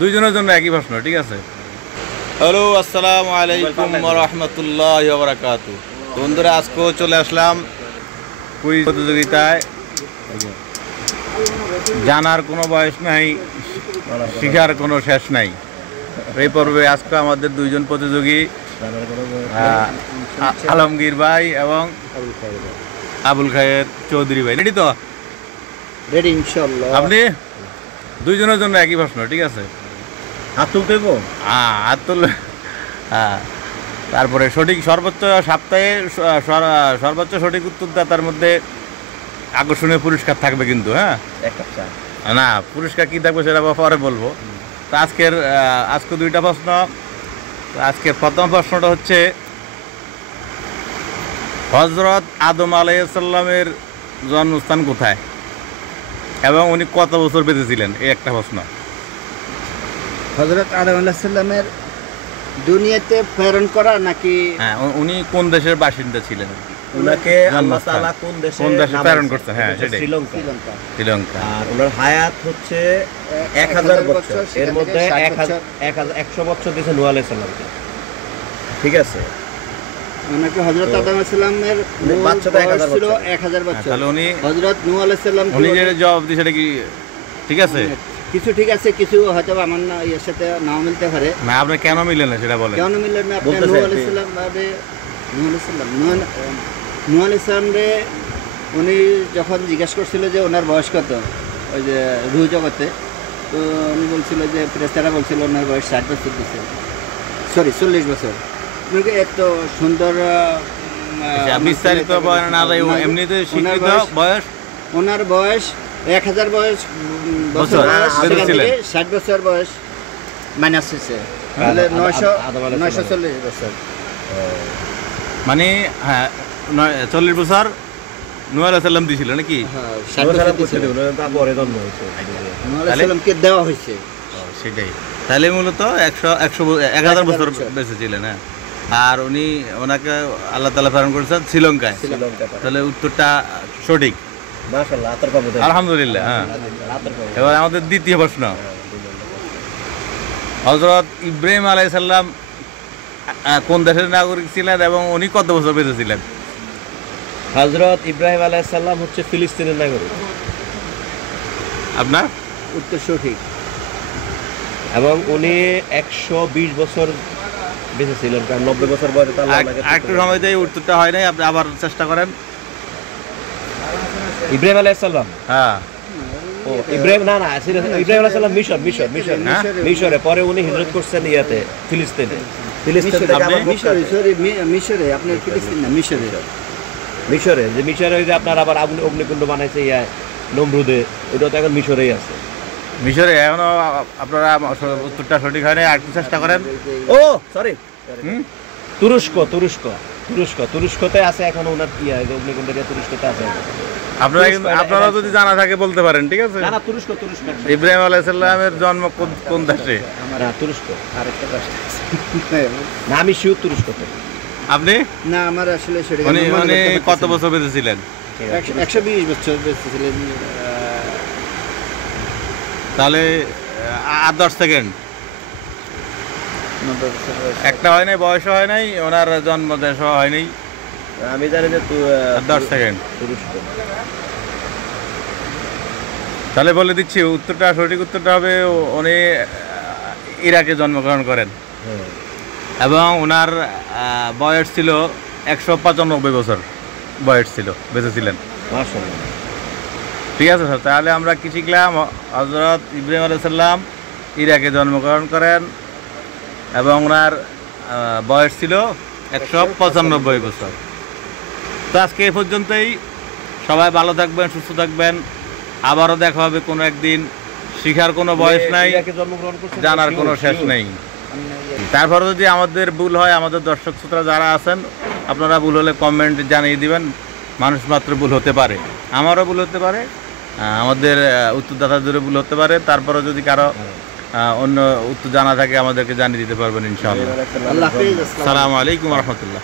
দুইজনের জন্য একই প্রশ্ন, ঠিক আছে? হ্যালো, আসসালামু আলাইকুম ওয়া রাহমাতুল্লাহি ওয়া বারাকাতুহু। বন্ধুরা, আজকেও চলে আসলাম কুইজ প্রতিযোগিতায়। জানার কোনো বয়স নাই, শিখার কোনো শেষ নাই। এই পর্বে আজকে আমাদের দুইজন প্রতিযোগী আলমগীর ভাই এবং আবুল খায়ের চৌধুরী ভাই। রেডি তো? রেডি ইনশাআল্লাহ। আপনি দুইজনের জন্য একই প্রশ্ন, ঠিক আছে? হাত তুলতে দেবো? হাত তুললে তারপরে সঠিক সর্বোচ্চ সপ্তাহে সর্বোচ্চ সঠিক উত্তরদাতার মধ্যে আকর্ষণীয় পুরস্কার থাকবে কিন্তু। হ্যাঁ, না, পুরস্কার কি থাকবে সেটা পরে বলবো। তো আজকে দুইটা প্রশ্ন। আজকের প্রথম প্রশ্নটা হচ্ছে, হযরত আদম আলাইহিস সালামের জন্মস্থান কোথায় এবং উনি কত বছর বেঁচে ছিলেন? এই একটা প্রশ্ন। হযরত আদম আলাইহিস সালামের দুনিয়াতে প্রেরণ করা নাকি? হ্যাঁ, উনি কোন দেশের বাসিন্দা ছিলেন? উনাকে আল্লাহ তাআলা কোন দেশে প্রেরণ করতে? হ্যাঁ, সেটাই, শ্রীলঙ্কা। আর ওনার হায়াত হচ্ছে 1000 বছর। এর মধ্যে 100 বছর দিয়েছে নূহ আলাইহিস সালামকে, ঠিক আছে? ওনাকে হযরত আদম আলাইহিস সালামের বাচ্চাটা 1000 বছর। তাহলে উনি হযরত নূহ আলাইহিস সালাম উনি যে জবাব দিয়েছে সেটা কি ঠিক আছে? কিছু ঠিক আছে, কিছু হয়তো আমার না এর সাথে নাও মিলতে পারে। না, আপনি কেন মিলেন না সেটা বলেন। কেন মিললেন না? আপনি নূহ আলাইহিস সালাম নূহ আলাইহিস সালাম রে উনি যখন জিজ্ঞেস করছিল যে ওনার বয়স কত, ওই যে রুহ জগতে, তো উনি বলছিল যে ফেরেশতারা বলছিল ওনার বয়স 60 বছর দিচ্ছে, সরি 40 বছর। উনাকে এত সুন্দর বিস্তারিত বলেন না, এমনিতে স্বীকৃত বয়স ওনার বয়স 1000 বছর 60 বছর বয়স মাইনাস হয়েছে, তাহলে 940 বছর। মানে হ্যাঁ, 40 বছর নূহ আলাইহিস সালাম দিয়েছিল নাকি? দেওয়া হয়েছে সেটাই। তাহলে মূলত 1000 বছর বেঁচে ছিলেন। হ্যাঁ, আর ওনাকে আল্লাহ তাআলা প্রেরণ করেছেন শ্রীলঙ্কায়। তাহলে উত্তরটা সঠিক, মাশাআল্লাহ। আলহামদুলিল্লাহ। হ্যাঁ, এবার আমাদের দ্বিতীয় প্রশ্ন। হযরত ইব্রাহিম আলাইহিস সালাম কোন দেশের নাগরিক ছিলেন এবং উনি কত বছর বেঁচে ছিলেন? হযরত ইব্রাহিম আলাইহিস সালাম হচ্ছে ফিলিস্তিনের নাগরিক। আপনার উত্তর সঠিক। এবং উনি 120 বছর বেঁচে ছিলেন, কারণ 90 বছর বয়সে তার একটু সময় দিয়ে উত্তরটা হয় নাই, আপনি আবার চেষ্টা করেন। ইব্রাহিম আলাইহিস সালাম, হ্যাঁ, ও ইব্রাহিম না ইব্রাহিম আলাইহিস সালাম মিশরে, পরে উনি হিজরত করছেন ইয়াতে ফিলিস্তিনে। মিশরে, আপনার ফিলিস্তিন না, মিশরে ওই যে আপনার আবার অগ্নিকুণ্ড বানাইছে নমরুদে, ওটা তো এখন মিশরেই আছে। মিশরে এখনো আপনারা উত্তরটা সঠিক হয় নাই, আর একটু চেষ্টা করেন। ও সরি, তুরস্কতে আছে এখন ওনার অগ্নিকুণ্ড তুরস্কতে আছে। আপনারা যদি জানা থাকে বলতে পারেন, ঠিক আছে? না, তুরস্ক। ইব্রাহিম আলাইহিস সালামের জন্ম কোন দেশে? তুরস্ক। আরেকটা দেশ না, আমি শিওর তুরস্কতে। আপনি? না, আমার আসলে সেটা উনি কত বছর বেঁচে ছিলেন? 120 বছর বেঁচে ছিলেন। তাহলে আর 10 সেকেন্ড। একটা হয় নাই, বয়স হয় নাই, ওনার জন্ম দেশ হয় নাই। আমি জানি যে 10 সেকেন্ড। তুরস্ক। তাহলে বলে দিচ্ছি, সঠিক উত্তরটা হবে উনি ইরাকে জন্মগ্রহণ করেন এবং ওনার বয়স ছিল 195 বছর বয়স ছিল, বেঁচে ছিলেন। ঠিক আছে স্যার, তাহলে আমরা কি শিখলাম? হযরত ইব্রাহিম আলাইহিস সালাম ইরাকে জন্মগ্রহণ করেন এবং ওনার বয়স ছিল 195 বছর। তো আজকে এই পর্যন্তই। সবাই ভালো থাকবেন, সুস্থ থাকবেন। আবারও দেখা হবে কোনো একদিন। শিখার কোনো বয়স নাই, জানার কোনো শেষ নেই। তারপরে যদি আমাদের ভুল হয়, আমাদের দর্শক শ্রোতা যারা আছেন, আপনারা ভুল হলে কমেন্ট জানিয়ে দিবেন। মানুষ মাত্র ভুল হতে পারে, আমারও ভুল হতে পারে, আমাদের উত্তরদাতাদেরও ভুল হতে পারে। তারপরে যদি কারো অন্য উত্তর জানা থাকে আমাদেরকে জানিয়ে দিতে পারবেন ইনশাআল্লাহ। আসসালামু আলাইকুম ওয়া রাহমাতুল্লাহ।